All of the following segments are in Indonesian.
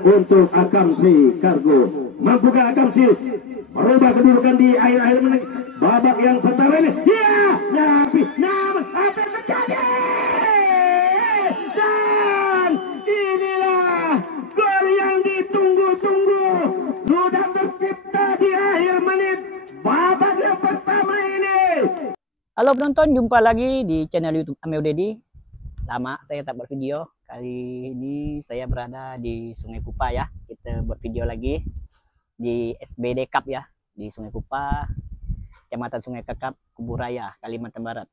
untuk Akamsi Kargo. Mampukah Akamsi merubah kedudukan di akhir-akhir menit babak yang pertama ini? Ya, namun apa yang terjadi? Dan inilah gol yang ditunggu-tunggu sudah tercipta di akhir menit babak yang pertama ini. Halo penonton, jumpa lagi di channel YouTube Ameo Dedi. Lama saya tak buat video. Kali ini saya berada di Sungai Kupa ya. Kita buat video lagi di SBD Cup ya, di Sungai Kupa, Kecamatan Sungai Kakap, Kuburaya, Kalimantan Barat.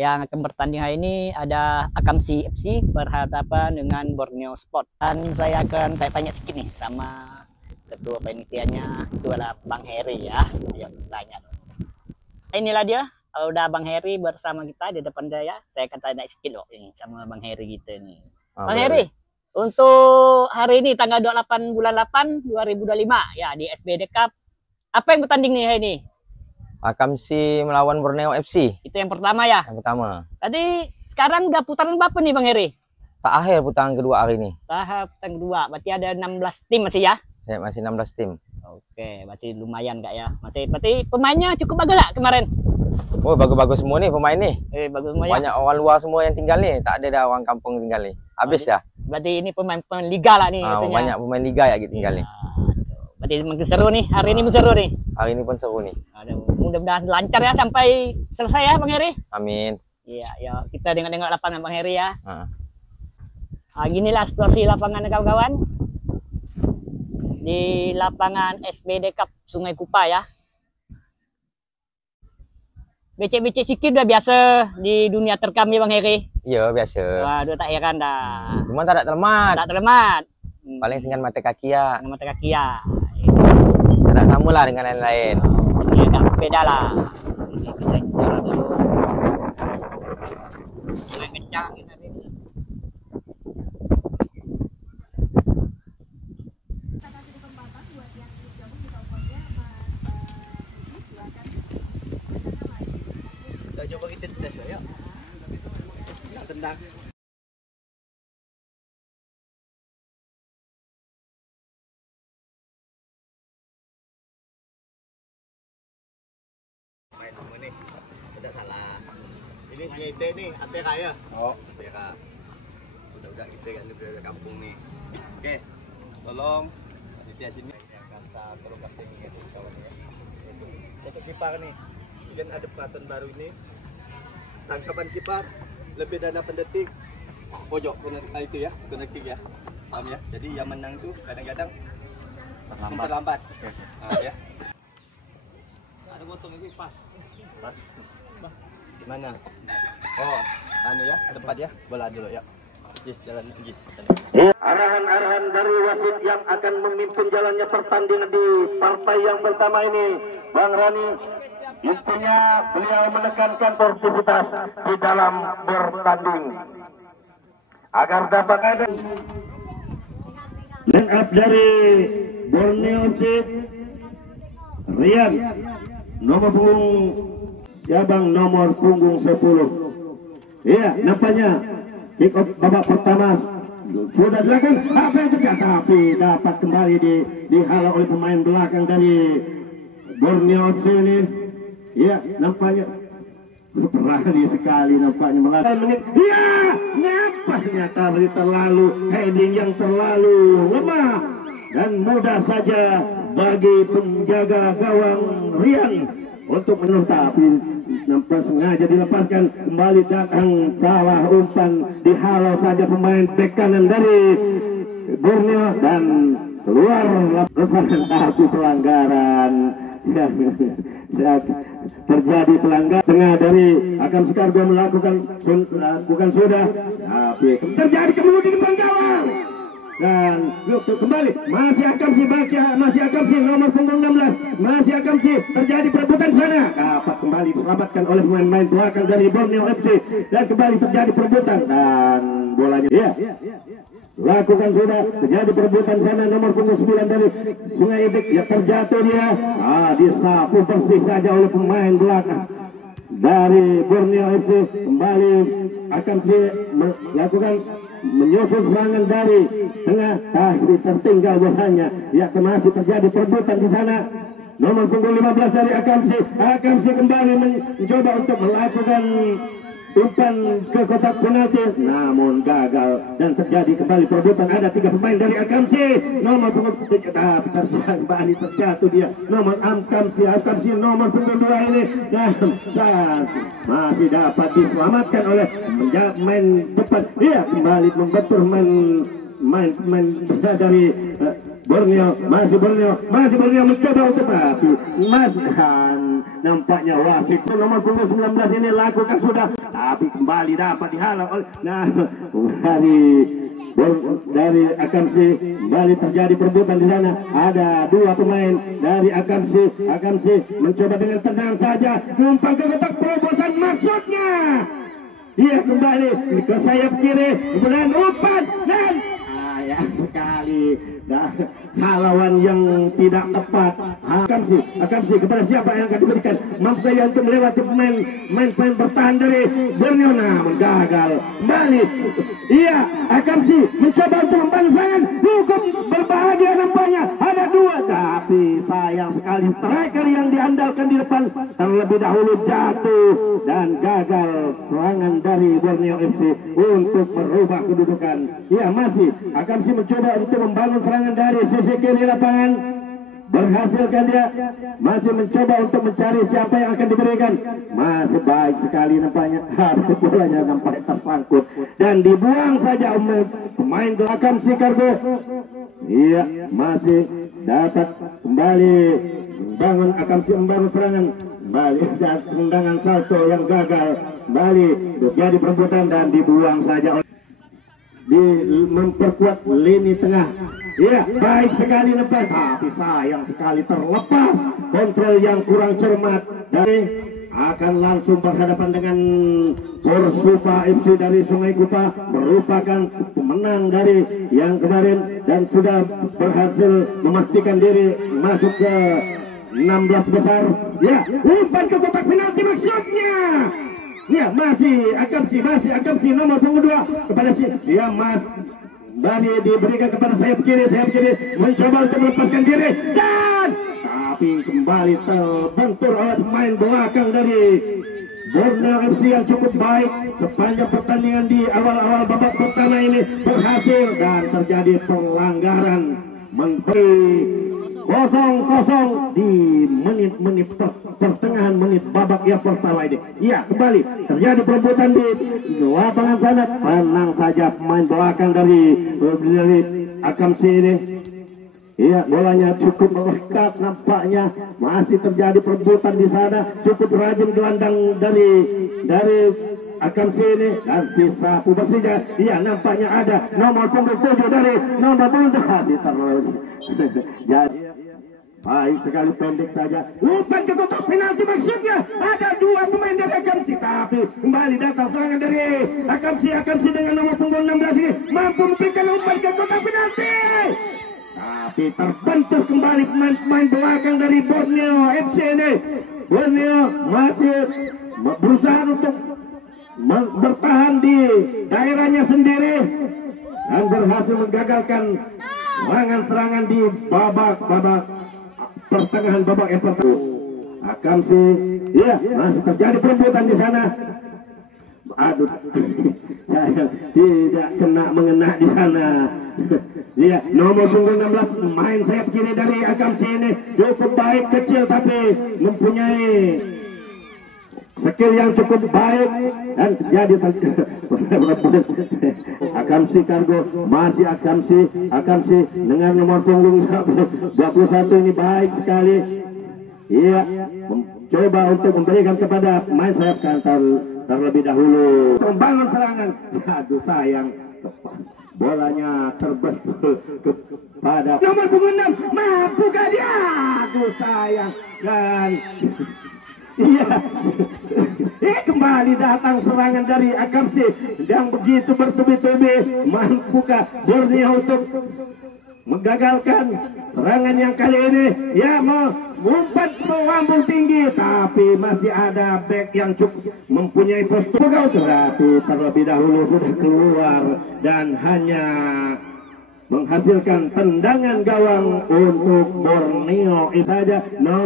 Yang akan bertanding hari ini ada Akamsi FC berhadapan dengan Borneo Sport. Dan saya akan tanya-tanya sedikit nih sama ketua panitianya, itu adalah Bang Heri ya. Ayo tanya. Inilah dia. Udah Bang Heri bersama kita di depan saya akan tanya sedikit loh ini sama Bang Heri kita nih. Bang Heri, untuk hari ini tanggal 28 bulan 8 2025 ya di SBD Cup, apa yang bertanding nih hari ini? Akamsi melawan Borneo FC. Itu yang pertama ya? Yang pertama. Tadi sekarang udah putaran berapa nih Bang Heri? Akhir putaran kedua hari ini. Tahap putaran kedua, berarti ada 16 tim masih ya? Saya masih 16 tim. Oke, masih lumayan Kak ya. Masih berarti pemainnya cukup bagus gak kemarin? Oh, bagus-bagus semua nih pemain nih. Bagus semua banyak ya? Orang luar semua yang tinggal nih, tak ada orang kampung tinggal nih. Habis ya? Berarti ini pemain liga lah nih. Banyak pemain liga ya gitu tinggal nih. Berarti makin seru nih, hari ini seru nih. Hari ini pun seru nih. Mudah-mudahan lancar ya sampai selesai ya Bang Heri. Amin. Iya, ya kita dengar lapangan Bang Heri ya. Ginilah situasi lapangan kawan-kawan. Di lapangan SBD Cup Sungai Kupa ya. Becek-becek sikit udah biasa di dunia terkam ya Bang Heri. Iya biasa. Waduh tak heran dah. Cuma tak ada terlemat. Tak terlemat. Paling dengan mata kaki ya. Dengan mata kaki ya. Tak sama lah dengan lain-lain. Ini agak beda lah. Ini kita jalan dulu. Mulai kencang kita ini. Coba kita tes ya. Tendang. Main semua nih. Tidak salah. Ini sengaja nih, ATK ya. Oh, ATK. Udah kita kan dari kampung nih. Oke. Tolong panitia sini yang kata tolong kasih itu kawan ya. Untuk kiper nih. Dan ada peraturan baru ini. Tangkapan kiper lebih dari 8 detik pojok itu ya, kena kick ya. Paham ya? Jadi yang menang itu kadang-kadang terlambat. Okay. Ya. Ada potong ini pas. Gimana? Oh, anu ya, tempat ya. Bola dulu ya. Jis jalan Jis. Arahan-arahan dari wasit yang akan memimpin jalannya pertandingan di partai yang pertama ini, Bang Rani. Intinya beliau menekankan sportivitas di dalam bertanding agar dapat ada line up dari Borneo FC. Rian nomor punggung Siabang nomor punggung 10. Iya, nampaknya kick off babak pertama sudah dilakukan. Apa yang terjadi? Tapi dapat kembali dihalau oleh pemain belakang dari Borneo FC ini. Iya, nampaknya berani sekali nampaknya melakukan menit. Iya, nampaknya tadi terlalu heading yang terlalu lemah dan mudah saja bagi penjaga gawang Rian untuk menutup, tapi nampak sengaja dilepaskan kembali datang salah umpan, dihalau saja pemain bek kanan dari Borneo dan keluar lapangan, tapi pelanggaran. Terjadi pelanggaran tengah dari Akamsi Kargo melakukan bukan sudah, tapi terjadi kemudi di depan gawang dan kembali masih Akamsi masih Akamsi nomor punggung 16 masih Akamsi, terjadi perebutan sana, dapat kembali diselamatkan oleh pemain belakang dari Borneo FC dan kembali terjadi perebutan dan bolanya ya lakukan sudah, terjadi perebutan sana nomor punggung 9 dari Sungai Ebek ya, terjatuh dia, disapu bersih saja oleh pemain belakang dari Borneo FC. Kembali Akamsi melakukan menyusul serangan dari tengah, tapi tertinggal bolanya. Ya, masih terjadi perebutan di sana. Nomor punggung 15 dari Akamsi. Akamsi kembali mencoba untuk melakukan umpan ke kotak penalti, namun gagal dan terjadi kembali perebutan. Ada 3 pemain dari Akamsi. Nomor punggung 3 kembali terjatuh dia. Nomor Akamsi nomor punggung 2 ini dan masih dapat diselamatkan oleh main depan. Iya, kembali membentur main dari Borneo, masih Borneo mencoba untuk tapi nampaknya wasit nomor punggung 19 ini lakukan sudah, tapi kembali dapat dihalau oleh dari Akamsi. Kembali terjadi perebutan di sana. Ada 2 pemain dari Akamsi. Akamsi mencoba dengan tenang saja umpan ke kotak terobosan, maksudnya dia kembali ke sayap kiri, kemudian umpan dan sayang sekali halauan yang tidak tepat. Akamsi kepada siapa yang akan diberikan? Mampu untuk melewati main bertahan dari Borneo, namun gagal. Kembali, iya, Akamsi mencoba untuk membangun serangan. Cukup berbahagia nampaknya. Ada 2, tapi sayang sekali striker yang diandalkan di depan terlebih dahulu jatuh dan gagal serangan dari Borneo FC untuk merubah kedudukan. Iya, masih Akamsi mencoba untuk membangun serangan dari sisi kiri lapangan. Berhasilkan dia. Masih mencoba untuk mencari siapa yang akan diberikan. Masih baik sekali nampaknya. Bolanya nampaknya tersangkut dan dibuang saja pemain belakang Chicago. Iya, masih dapat kembali membangun Akamsi, membangun serangan. Kembali dan tendangan salto yang gagal. Kembali terjadi perebutan dan dibuang saja oleh memperkuat lini tengah. Ya, baik sekali nampak, tapi sayang sekali terlepas kontrol yang kurang cermat. Dari akan langsung berhadapan dengan Porsupa FC dari Sungai Kupa, merupakan pemenang dari yang kemarin dan sudah berhasil memastikan diri masuk ke 16 besar. Ya, umpan ke kotak penalti maksudnya. Ya, masih Akamsi nomor punggung 2 kepada ya Mas Bani diberikan kepada sayap kiri mencoba untuk melepaskan diri dan tapi kembali terbentur oleh pemain belakang dari Borneo FC yang cukup baik sepanjang pertandingan. Di awal-awal babak pertama ini berhasil dan terjadi pelanggaran menteri 0-0 di menit pertengahan menit babak yang pertama ini. Iya, kembali terjadi perebutan di lapangan sana. Tenang saja pemain belakang dari Akamsi ini. Iya, bolanya cukup melekat nampaknya. Masih terjadi perebutan di sana. Cukup rajin gelandang dari Akamsi ini dan sisa bersihnya. Iya, nampaknya ada nomor punggung 7 dari nomor punggung jadi baik sekali, pendek saja umpan ke kotak penalti maksudnya. Ada 2 pemain dari Akamsi, tapi kembali datang serangan dari Akamsi dengan nomor punggung 16 ini mampu memberikan umpan ke kotak penalti, tapi terbentur kembali pemain belakang dari Borneo FC ini. Borneo masih berusaha untuk bertahan di daerahnya sendiri dan berhasil menggagalkan serangan-serangan di babak pertengahan babak yang pertama. Akamsi, iya, masih terjadi perebutan di sana. Aduh, tidak mengena di sana. Iya, nomor punggung 16 main sayap kiri dari Akamsi ini cukup baik, kecil tapi mempunyai skill yang cukup baik dan terjadi Akamsi Kargo, masih Akamsi dengan nomor punggung 21 ini baik sekali. Iya, mencoba untuk memberikan kepada main sayap kantor terlebih dahulu membangun serangan. Aduh, sayang bolanya terbentur kepada nomor punggung 6. Mampukah dia? Aduh, sayang. Dan iya, kembali datang serangan dari Akamsi yang begitu bertubi-tubi. Mampukah Borneo untuk menggagalkan serangan yang kali ini? Ya, umpan melambung tinggi, tapi masih ada back yang cukup mempunyai postur tapi terlebih dahulu sudah keluar dan hanya menghasilkan tendangan gawang untuk Borneo. Itu saja,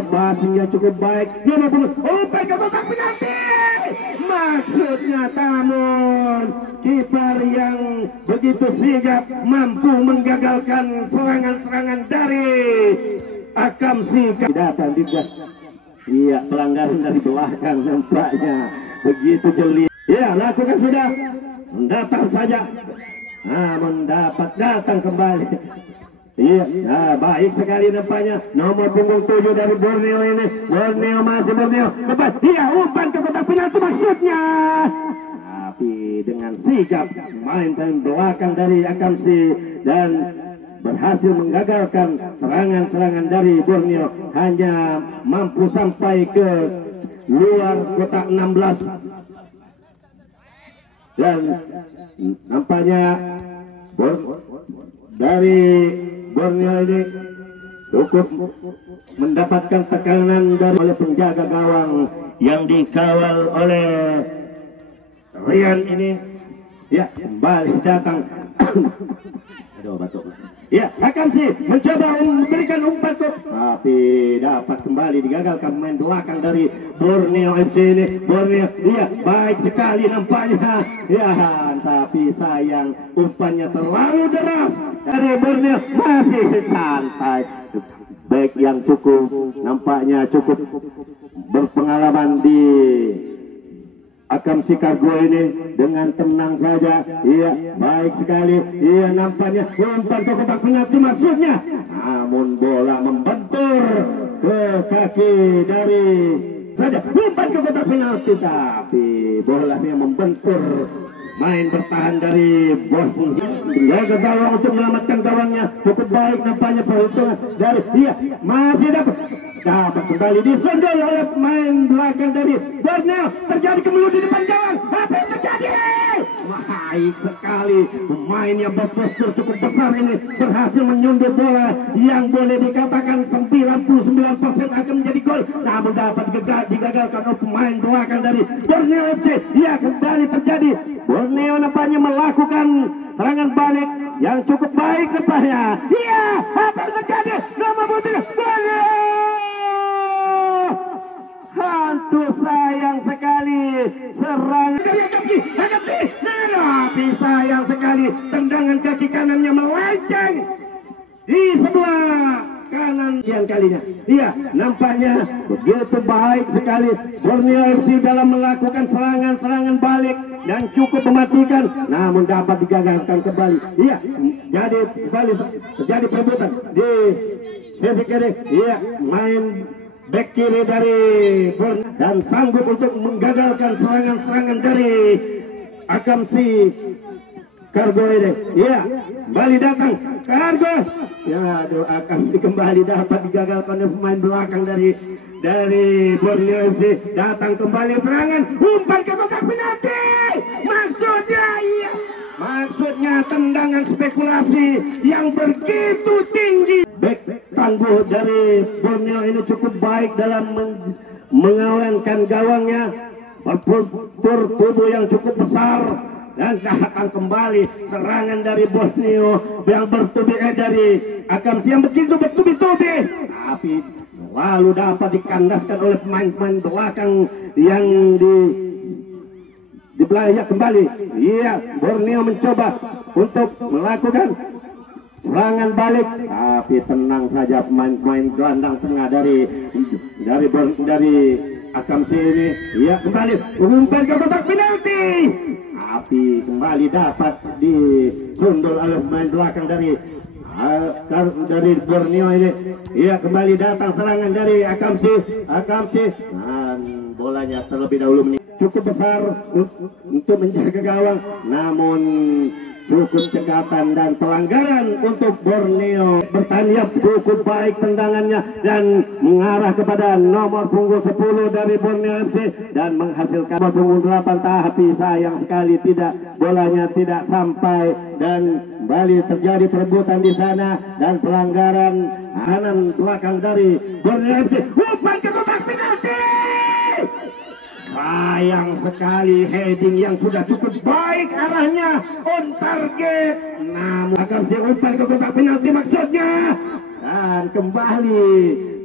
passingnya cukup baik. Dia umpan ke kotak penalti. Maksudnya namun kiper yang begitu sigap mampu menggagalkan serangan-serangan dari Akamsi. Datang juga. Iya, pelanggaran dari belakang nampaknya begitu jeli. Ya, lakukan sudah. Mendapat saja. Mendapat datang kembali. Iya, baik sekali nampaknya. Nomor punggung 7 dari Borneo ini. Borneo masih Borneo. Lepas, iya, umpan ke kotak penalti maksudnya. Tapi dengan sigap main belakang dari Akamsi dan berhasil menggagalkan serangan-serangan dari Borneo. Hanya mampu sampai ke luar kotak 16. Dan nampaknya dari Borneo ini cukup mendapatkan tekanan dari oleh penjaga gawang yang dikawal oleh Rian ini. Ya, kembali datang. Aduh, batuk. Ya, Akamsi mencoba memberikan umpan tapi dapat kembali digagalkan main belakang dari Borneo FC ini. Borneo, iya, baik sekali nampaknya. Ya, tapi sayang umpannya terlalu deras dari Borneo. Masih santai. Baik yang cukup nampaknya cukup berpengalaman di Akamsi Kargo ini dengan tenang saja. Iya, baik sekali. Iya, nampaknya umpan ke kotak penalti maksudnya. Namun bola membentur ke kaki dari saja. Umpan ke kotak penalti tapi bolanya membentur. Main bertahan dari Borneo. Menjaga gawang untuk menyelamatkan gawangnya. Cukup baik nampaknya perhitungan dari dia. Masih dapat kembali disundul oleh pemain belakang dari Borneo. Terjadi kemelut di depan gawang. Apa yang terjadi? Baik sekali. Pemain yang berpostur cukup besar ini berhasil menyundul bola yang boleh dikatakan 99% akan menjadi gol. Namun dapat digagalkan oleh pemain belakang dari Borneo FC. Ya, kembali terjadi. Borneo nampaknya melakukan serangan balik yang cukup baik nampaknya. Iya, apa yang terjadi? Nomor putih Borneo. Hantu sayang sekali serangan dari Akamsi. Tapi sayang sekali tendangan kaki kanannya melenceng di sebelah kanan yang kalinya. Iya, nampaknya begitu baik sekali Borneo FC dalam melakukan serangan-serangan balik dan cukup mematikan, namun dapat digagalkan kembali. Iya, jadi kembali terjadi perebutan di sisi kiri. Iya, main back kiri dari Borneo dan sanggup untuk menggagalkan serangan-serangan dari Akamsi Kargo ini. Iya, kembali datang Kargo. Ya, aduh, Akamsi kembali dapat digagalkan oleh pemain belakang dari Borneo FC. Datang kembali serangan, umpan ke kotak penalti. Maksudnya, iya, maksudnya tendangan spekulasi yang begitu tinggi. Back tangguh dari Borneo ini cukup baik dalam mengawankan gawangnya. Berpostur tubuh yang cukup besar. Dan datang kembali serangan dari Borneo yang bertubi dari Akamsi yang begitu bertubi-tubi, tapi lalu dapat dikandaskan oleh pemain-pemain belakang yang di belakangnya kembali. Iya, Borneo mencoba untuk melakukan serangan balik, tapi tenang saja pemain-pemain gelandang tengah dari Akamsi ini. Iya, kembali umpan ke kotak penalti, tapi kembali dapat disundul oleh pemain belakang dari Borneo ini. Iya, kembali datang serangan dari Akamsi. Dan bolanya terlebih dahulu cukup besar untuk menjaga gawang, namun cukup cekatan dan pelanggaran untuk Borneo. Bertanya cukup baik tendangannya dan mengarah kepada nomor punggung 10 dari Borneo FC dan menghasilkan nomor punggung 8, tapi sayang sekali bolanya tidak sampai dan kembali terjadi perebutan di sana dan pelanggaran kanan belakang dari Borneo FC. Umpan ke kotak penalti. Sayang sekali heading yang sudah cukup baik arahnya on target. Namun akan si umpan ke kotak penalti maksudnya. Dan kembali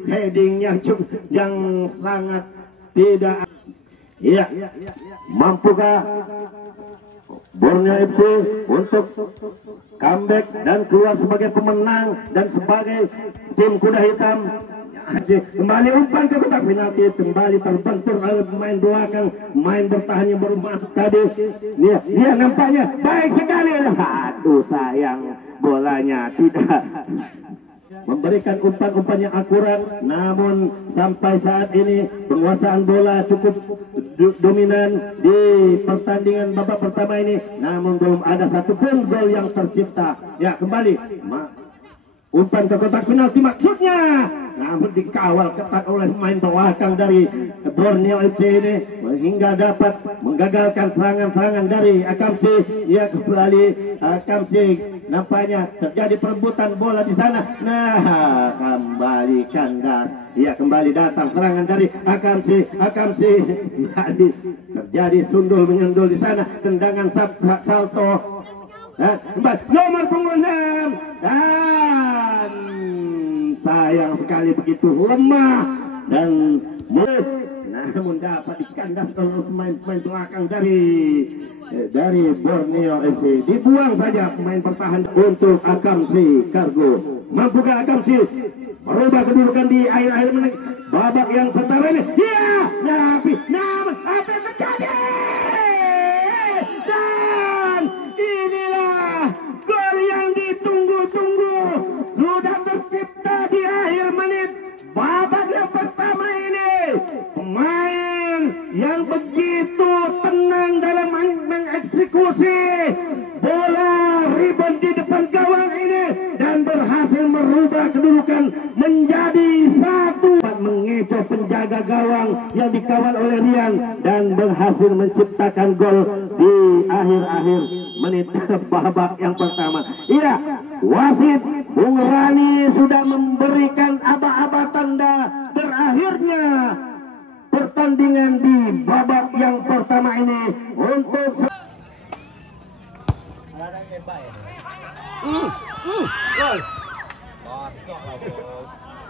heading yang sangat tidak. Iya, mampukah Borneo FC untuk comeback dan keluar sebagai pemenang dan sebagai tim kuda hitam? Kembali umpan ke kotak penalti, kembali terbentur oleh pemain belakang, main bertahan yang baru masuk tadi. Dia nampaknya baik sekali. Aduh sayang, bolanya tidak memberikan umpan-umpan yang akurat. Namun sampai saat ini penguasaan bola cukup dominan di pertandingan babak pertama ini. Namun belum ada satupun gol yang tercipta. Ya kembali umpan ke kotak penalti maksudnya. Namun dikawal ketat oleh pemain belakang dari Borneo FC ini hingga dapat menggagalkan serangan-serangan dari Akamsi. Ya kembali Akamsi, nampaknya terjadi perebutan bola di sana. Nah, kembali kandas. Ya kembali datang serangan dari Akamsi. Jadi terjadi sundul menyundul di sana, tendangan salto. Nomor punggung 6 dan sayang sekali begitu lemah dan namun dapat dikandas oleh pemain belakang dari Borneo FC. Dibuang saja pemain pertahanan untuk Akamsi Kargo. Mampukah Akamsi merubah kedudukan di akhir-akhir menit babak yang pertama ini? Ya, namun apa yang terjadi? Dan inilah gol yang ditunggu-tunggu sudah tercipta di akhir menit babak yang pertama ini. Pemain yang begitu tenang dalam mengeksekusi bola rebound di depan gawang ini dan berhasil merubah kedudukan menjadi 1. Mengecoh penjaga gawang yang dikawal oleh Rian dan berhasil menciptakan gol di akhir-akhir menit babak yang pertama. Iya, wasit Bung Rani sudah memberikan aba-aba tanda berakhirnya pertandingan di babak yang pertama ini untuk Gol.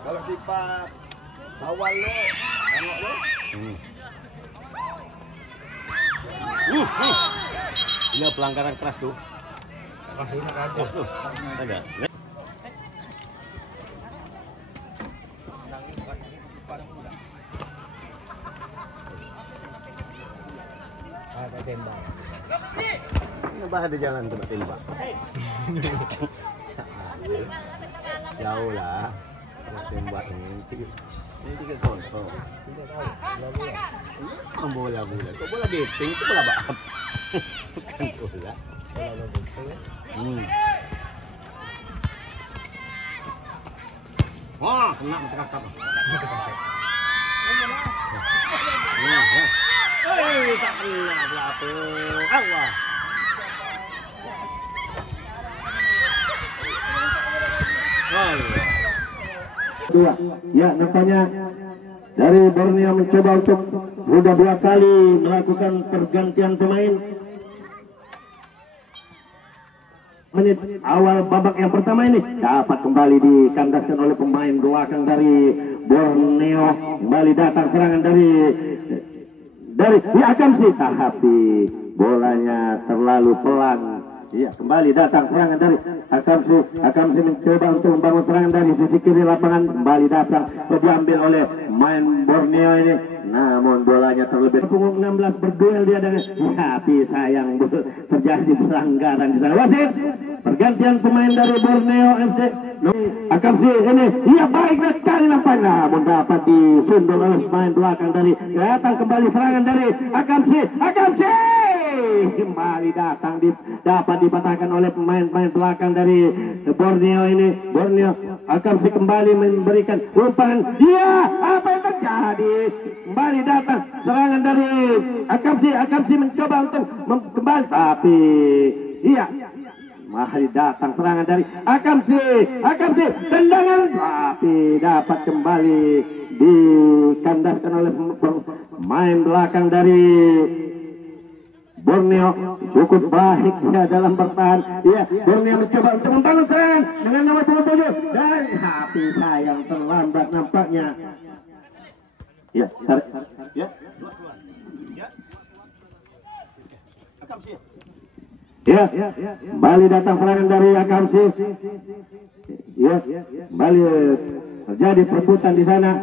Kalau kipas sawal lo, tengok lo. Ini pelanggaran keras tuh. Keras tuh. Ada. Ada tembak. Ngebah ada jalan tembak. Jauh lah. Tembak ini 3 kosong. Bola. Kok bola gepeng itu bola apa? Bukan bola. Wah, kena kakak. Tak kena berapa? Allah. Dua. Ya, nampaknya dari Borneo mencoba untuk sudah 2 kali melakukan pergantian pemain. Menit awal babak yang pertama ini dapat kembali dikandaskan oleh pemain belakang dari Borneo. Kembali datang serangan dari Akamsi, tapi bolanya terlalu pelan. Iya, kembali datang serangan dari Akamsi mencoba untuk membangun serangan dari sisi kiri lapangan. Kembali datang diambil oleh main Borneo ini, namun bolanya terlebih. Punggung 16 berduel dia dengan tapi sayang terjadi pelanggaran di sana. Wasit pergantian pemain dari Borneo FC. Akamsi ini iya baik sekali nampaknya, namun dapat disundul oleh pemain belakang dari datang kembali serangan dari Akamsi kembali datang dapat dipatahkan oleh pemain belakang dari Borneo ini. Akamsi kembali memberikan umpan. Iya, apa yang terjadi? Kembali datang serangan dari Akamsi mencoba untuk kembali, tapi iya Mari datang serangan dari Akamsi, tendangan tapi dapat kembali dikandaskan oleh pemain belakang dari Borneo. Cukup baik dia dalam bertahan. Iya, Borneo mencoba untuk membangun serangan dengan nomor 27 dan tapi sayang terlambat nampaknya. Ya, ya. Ya, kembali datang serangan dari Akamsi. Ya, kembali terjadi perebutan di sana.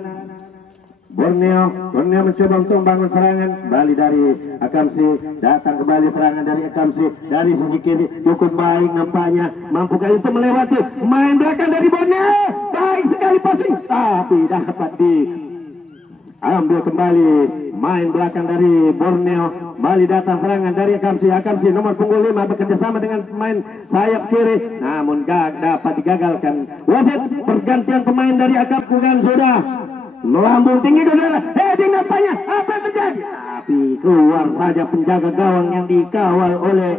Borneo mencoba untuk membangun serangan. Kembali dari Akamsi, datang kembali serangan dari Akamsi dari sisi kiri. Cukup baik nampaknya, mampukah itu melewati main belakang dari Borneo. Baik sekali passing, tapi dapat diambil kembali main belakang dari Borneo. Kembali datang serangan dari Akamsi nomor punggung 5 bekerja sama dengan pemain sayap kiri, namun dapat digagalkan. Wasit pergantian pemain dari Akamsi kan sudah melambung tinggi ke udara. Heading nampaknya, apa yang terjadi? Tapi keluar saja penjaga gawang yang dikawal oleh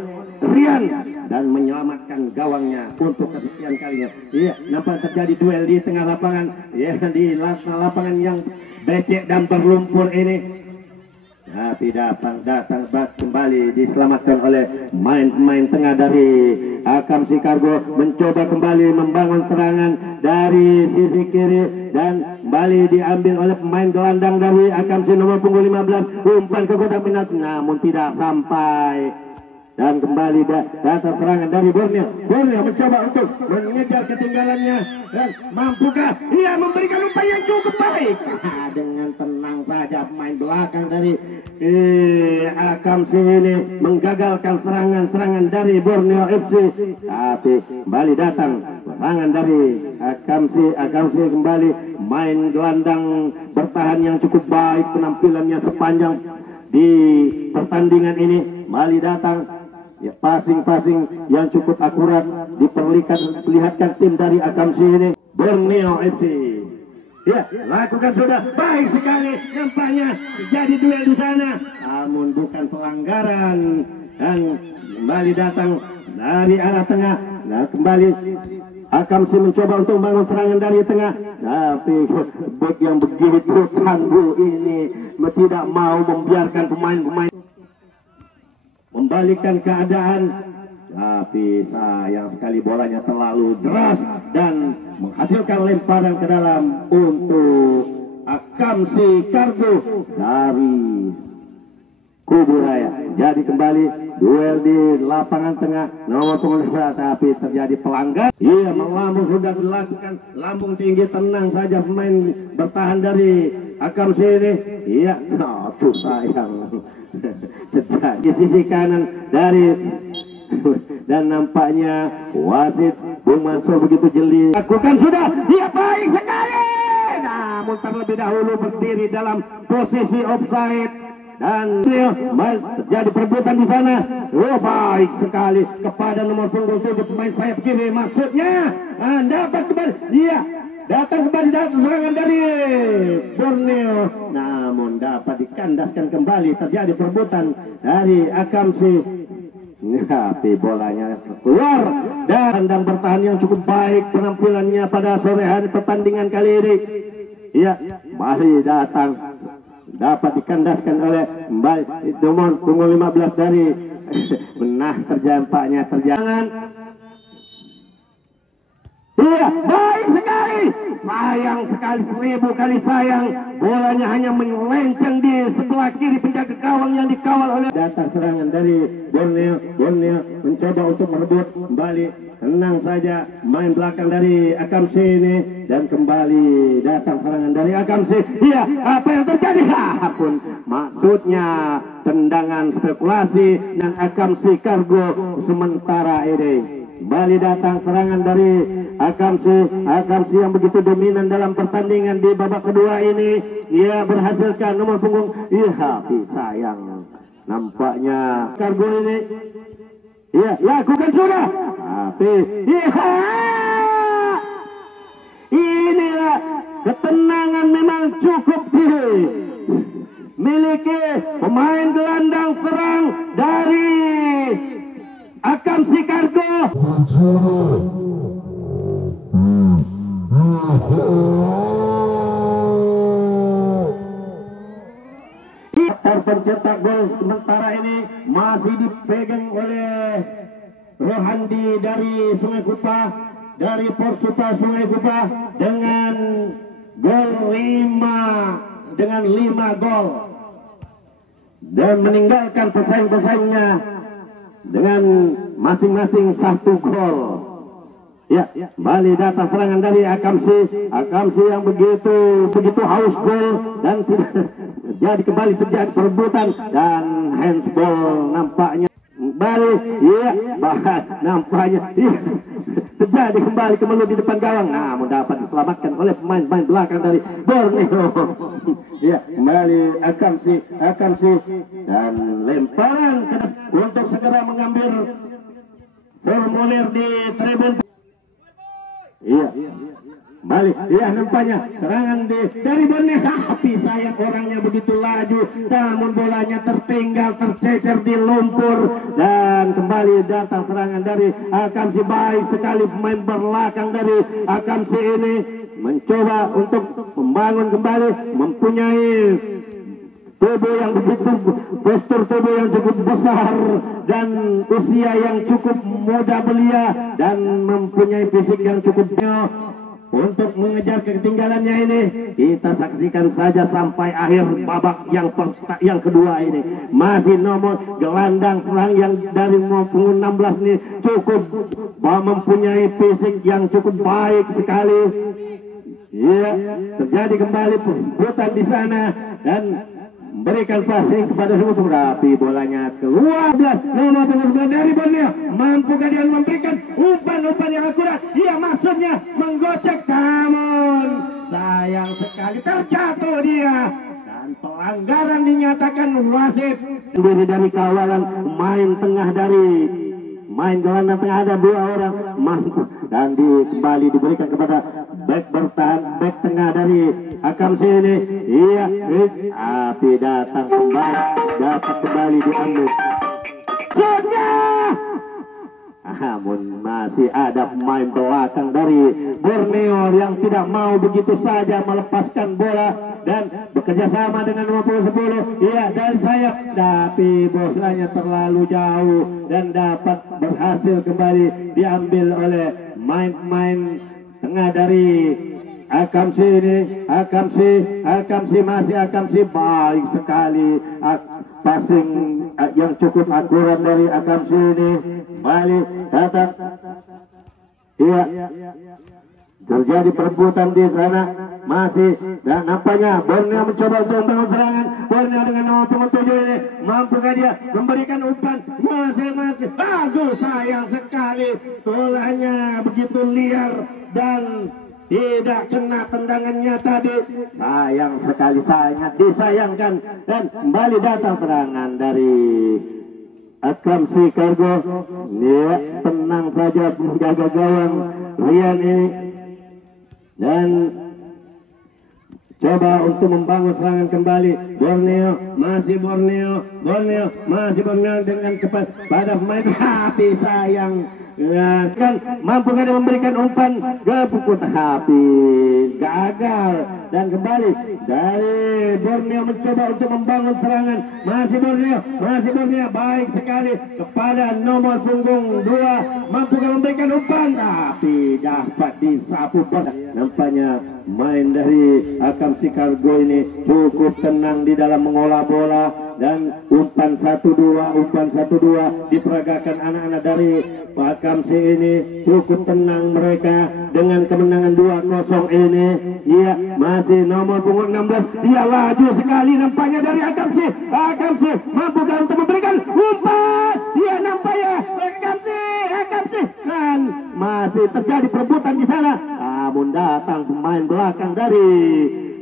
Rian dan menyelamatkan gawangnya untuk kesekian kalinya. Iya, nampak terjadi duel di tengah lapangan, ya, di lapangan yang becek dan berlumpur ini. Tapi datang kembali diselamatkan oleh pemain tengah dari Akamsi Kargo. Mencoba kembali membangun serangan dari sisi kiri dan kembali diambil oleh pemain gelandang dari Akamsi nomor punggung 15. Umpan ke kotak penalti namun tidak sampai. Dan kembali datang serangan dari Borneo. Borneo mencoba untuk mengejar ketinggalannya dan mampukah ia memberikan umpan yang cukup baik. Dengan tenang saja pemain belakang dari Akamsi ini menggagalkan serangan dari Borneo FC. Tapi kembali datang serangan dari Akamsi kembali main gelandang bertahan yang cukup baik penampilannya sepanjang di pertandingan ini. Kembali datang ya, passing yang cukup akurat diperlihatkan tim dari Akamsi ini. Borneo FC ya lakukan sudah baik sekali, nampaknya terjadi duel di sana namun bukan pelanggaran. Dan kembali datang dari arah tengah. Nah, kembali Akamsi mencoba untuk membangun serangan dari tengah, tapi bek yang begitu tangguh ini tidak mau membiarkan pemain-pemain membalikkan keadaan. Tapi sayang sekali bolanya terlalu deras dan menghasilkan lemparan ke dalam untuk Akamsi Kargo dari Kubu Raya. Jadi kembali duel di lapangan tengah nomor punggung 5, tapi terjadi pelanggaran. Iya, melambung sudah dilakukan, lambung tinggi, tenang saja pemain bertahan dari Akamsi ini. Iya, tuh sayang terjadi di sisi kanan dari dan nampaknya wasit Bung Mansur begitu jeli. Lakukan sudah, dia baik sekali. Namun terlebih dahulu berdiri dalam posisi offside dan terjadi perebutan di sana. Oh, baik sekali kepada nomor punggung 7 pemain sayap kiri, maksudnya dapat kembali. Iya, datang kembali serangan dari Borneo, namun dapat dikandaskan kembali. Terjadi perebutan dari Akamsi, tapi bolanya keluar dan bertahan yang cukup baik penampilannya pada sore hari pertandingan kali ini. Iya, mari datang dapat dikandaskan oleh nomor punggung 15 dari terjampaknya terjangan. Iya, baik sekali. Sayang sekali, 1000 kali sayang. Bolanya hanya melenceng di sebelah kiri penjaga gawang yang dikawal oleh. Datang serangan dari Borneo. Borneo mencoba untuk merebut kembali. Tenang saja main belakang dari Akamsi ini. Dan kembali datang serangan dari Akamsi. Iya, apa yang terjadi? Pun maksudnya tendangan spekulasi dan Akamsi Kargo sementara ini. Kembali datang serangan dari Akamsi yang begitu dominan dalam pertandingan di babak kedua ini. Ia berhasilkan nomor punggung. Iya, tapi sayang nampaknya Kargo ini. Iya, lakukan sudah. Tapi iya, inilah ketenangan memang cukup dimiliki pemain gelandang serang dari Akamsi Kargo. Pencetak gol sementara ini masih dipegang oleh Rohandi dari Sungai Kupa, dari Porsupa Sungai Kupa dengan gol 5 gol dan meninggalkan pesaing-pesaingnya dengan masing-masing 1 gol. Ya, kembali datang serangan dari Akamsi yang begitu haus gol dan jadi kembali terjadi perebutan dan handsball nampaknya kembali. Iya, nampaknya terjadi kembali kemelut di depan gawang, namun dapat diselamatkan oleh pemain belakang dari Borneo. Ya, kembali Akamsi dan lemparan untuk segera mengambil formulir di tribun. Iya, balik, iya nampaknya serangan dari Borneo, tapi sayang orangnya begitu laju, namun bolanya tertinggal tercecer di lumpur dan kembali datang serangan dari Akamsi. Baik sekali pemain belakang dari Akamsi ini mencoba untuk membangun kembali, mempunyai tubuh yang begitu, postur tubuh yang cukup besar dan usia yang cukup muda belia dan mempunyai fisik yang cukup untuk mengejar ketinggalannya ini. Kita saksikan saja sampai akhir babak yang kedua ini. Masih nomor gelandang serang yang dari punggung 16 ini cukup mempunyai fisik yang cukup baik sekali. Iya, terjadi kembali perebutan di sana dan berikan passing kepada Lumpur, tapi bolanya keluar. Nomor 19 dari Borneo, mampukah dia memberikan umpan yang akurat? Iya, maksudnya menggocek, namun sayang sekali terjatuh dia dan pelanggaran dinyatakan wasit. Diri dari kawalan main tengah dari main gelandang tengah ada 2 orang mampu dan kembali diberikan kepada back bertahan, back tengah dari Akamsi ini. Iya, tapi datang kembali, dapat kembali diambil. Sudah, namun masih ada pemain belakang dari Borneo yang tidak mau begitu saja melepaskan bola dan bekerja sama dengan 50-10. Iya, dari sayap, tapi bolanya terlalu jauh dan dapat berhasil kembali diambil oleh main tengah dari Akamsi ini. Akamsi masih Akamsi, baik sekali passing yang cukup akurat dari Akamsi ini. Balik datang. Iya, terjadi perebutan di sana masih dan nampaknya Borneo mencoba untuk membangun serangan. Borneo dengan nomor 7 ini mampukah dia memberikan umpan? Masih aduh, sayang sekali bolanya begitu liar dan tidak kena tendangannya tadi. Sayang sekali, sangat disayangkan dan kembali datang serangan dari Akamsi Kargo. Dia tenang saja menjaga gawang Rian ini dan coba untuk membangun serangan kembali. Borneo masih Borneo dengan kepada pemain, tapi sayang ya, kan mampu kan memberikan umpan ke pukul, tapi gagal dan kembali dari Borneo mencoba untuk membangun serangan. Masih Borneo baik sekali kepada nomor punggung 2, mampu kan memberikan umpan tapi dapat disapu. Nampaknya main dari Akamsi Kargo ini cukup tenang di dalam mengolah bola dan umpan 1-2 diperagakan anak-anak dari Akamsi ini. Cukup tenang mereka dengan kemenangan 2-0 ini. Iya, masih nomor punggung 16, dia laju sekali nampaknya dari Akamsi mampukah untuk memberikan umpan? Iya, nampaknya Akamsi dan masih terjadi perebutan di sana, namun datang pemain belakang dari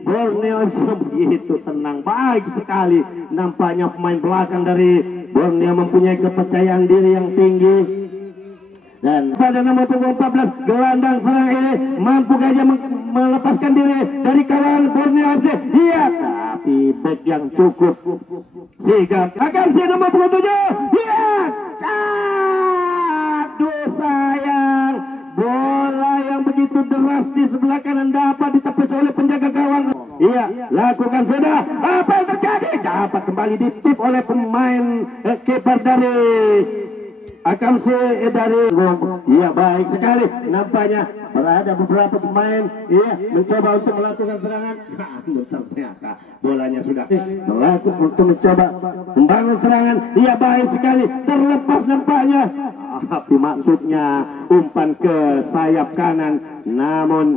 Borneo begitu tenang, baik sekali. Nampaknya pemain belakang dari Borneo mempunyai kepercayaan diri yang tinggi. Dan pada nomor punggung 14 gelandang serang ini mampu saja melepaskan diri dari kawan Borneo FC. Iya, tapi back yang cukup sigap. Akan si nomor 27. Iya. sayang. Bola yang begitu deras di sebelah kanan dapat ditepis oleh penjaga gawang. Iya, lakukan sudah. Apa yang terjadi? Dapat kembali ditip oleh pemain kiper dari Akamsi dari iya, baik sekali. Nampaknya berada beberapa pemain mencoba untuk melakukan serangan. Ternyata bolanya sudah terlaku untuk mencoba membangun serangan. Iya, baik sekali. Terlepas nampaknya. Tapi maksudnya umpan ke sayap kanan. Namun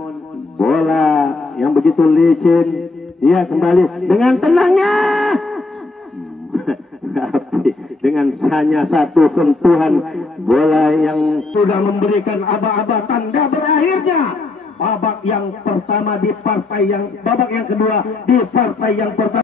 bola yang begitu licin. Iya, kembali dengan tenangnya. Tapi dengan hanya satu sentuhan bola yang sudah memberikan aba-aba tanda berakhirnya babak yang pertama di partai yang babak yang kedua di partai yang pertama.